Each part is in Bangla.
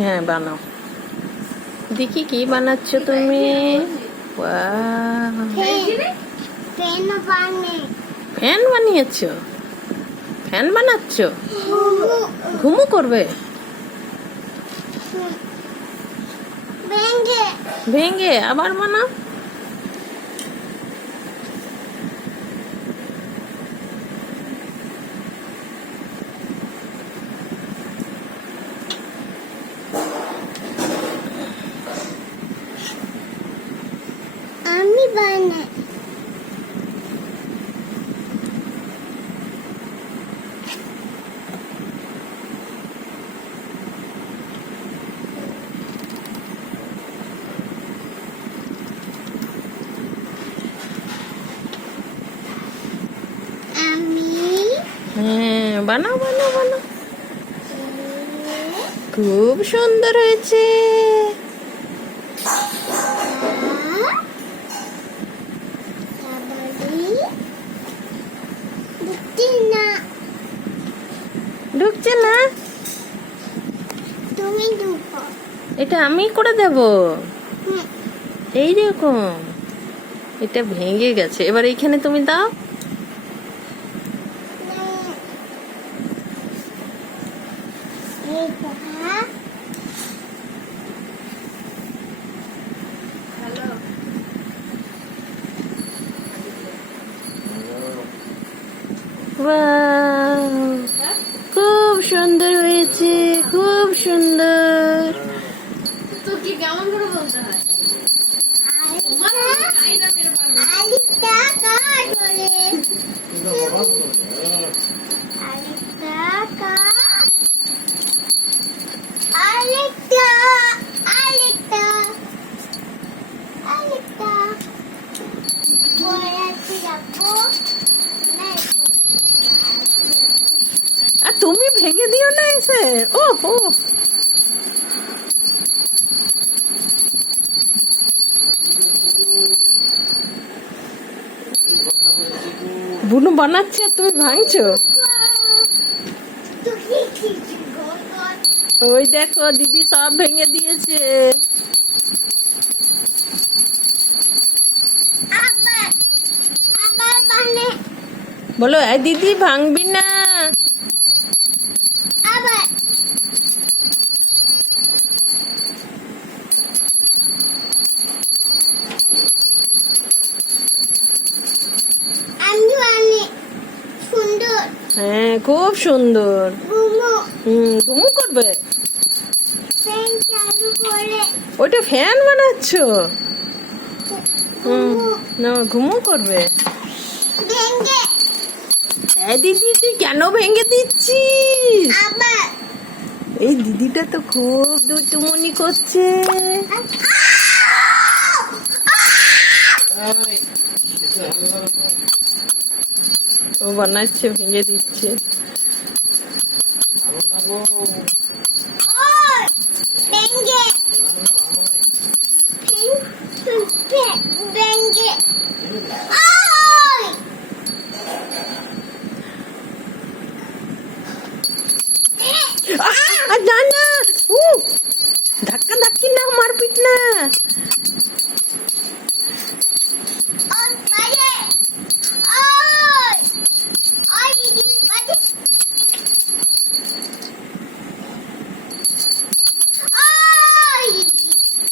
হ্যাঁ বানাও দেখি কি বানাচ্ছ তুমি। ফ্যান বানিয়েছ? ফ্যান বানাচ্ছ? ঘুমু করবে? ভেঙে আবার বানাও। আমি বানাই। হ্যাঁ বানাও বানাও বানাও। খুব সুন্দর হয়েছে। ঢুকছে না? তুমি ঢুকো। এটা আমি করে দেব। এই রকম এটা ভেঙে গেছে, এবার এইখানে তুমি দাও। খুব সুন্দর হয়েছে, খুব সুন্দর। তো কি কেমন করে বলতে হয়? আর তুমি ভেঙে দিও না এসে। ও হো বুনু বানাচ্ছে আর তুমি ভাঙছো। ওই দেখো দিদি সব ভেঙে দিয়েছে। বলো এই দিদি ভাঙবি না। হ্যাঁ খুব সুন্দর। ঘুমু করবে? ওটা ফ্যান বানাচ্ছ? না ঘুমু করবে? এই দিদি তুই কেন ভেঙে দিচ্ছিস? এই দিদিটা তো খুব দুষ্টুমনি করছে। ও বানাচ্ছে ভেঙে দিচ্ছে। না না ধাক্কা ধাক্কি না, মারপিট না।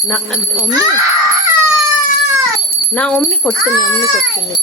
না অমনি না, অমনি করতে নেই, অমনি করতে নেই।